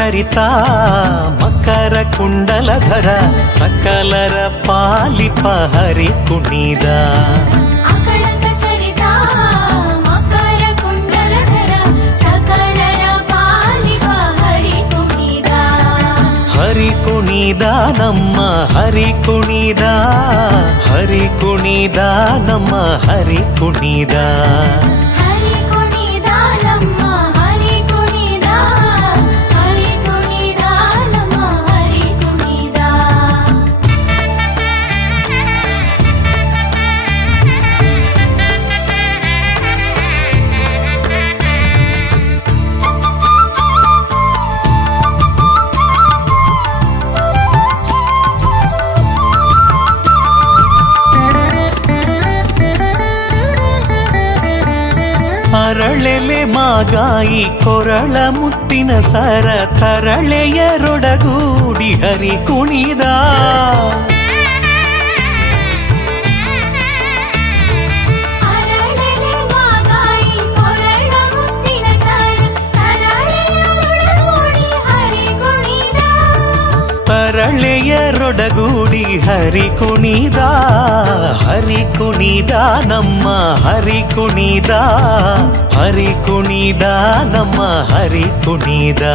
చరిత మకర కుండల ధర సకలర పాలిప హరి కుణిదా హరి కుణిదానమ్మ హరి కుణిదా హరి కుణిదానమ్మ హరి కుణిదా ಅರಳೆಲೆ ಮಾಗಾಯಿ ಕೊರಳ ಮುತ್ತಿನ ಸರ ತರಳೆಯರೊಡಗೂಡಿ ಹರಿ ಕುಣಿದ ಅರಳೆಲೆ ಮಾಗಾಯಿ ಕೊರಳ ಮುತ್ತಿನ ಸರ ತರಳೆಯರೊಡಗೂಡಿ ಹರಿ ಕುಣಿದ హరి కుణిదానమ్మ హరి కుణిదా హరి కుణిదానమ్మ హరి కుణిదా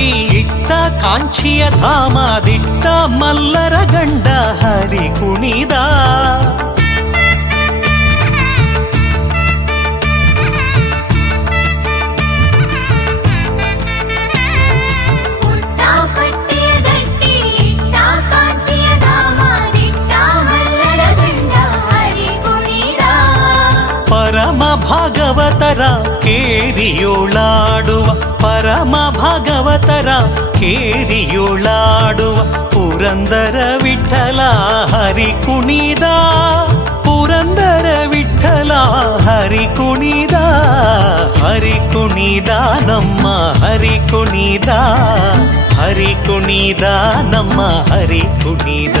కాంతి ఇట్ట కాంక్షియ ధామ దిట్ట మల్లర గండ హరి కుణిదా ಭಾಗವತರ ಕೇರಿಯೋಳಾಡುವ, ಪರಮ ಭಾಗವತರ ಕೇರಿಯೋಳಾಡುವ, ಪುರಂದರ ವಿಠಲ ಹರಿ ಕುಣಿದ, ಪುರಂದರ ವಿಠಲ ಹರಿ ಕುಣಿದ ಹರಿ ಕುಣಿದ ನಮ್ಮ ಹರಿ ಕುಣಿದ ಹರಿ ಕುಣಿದ ನಮ್ಮ ಹರಿ ಕುಣಿದ.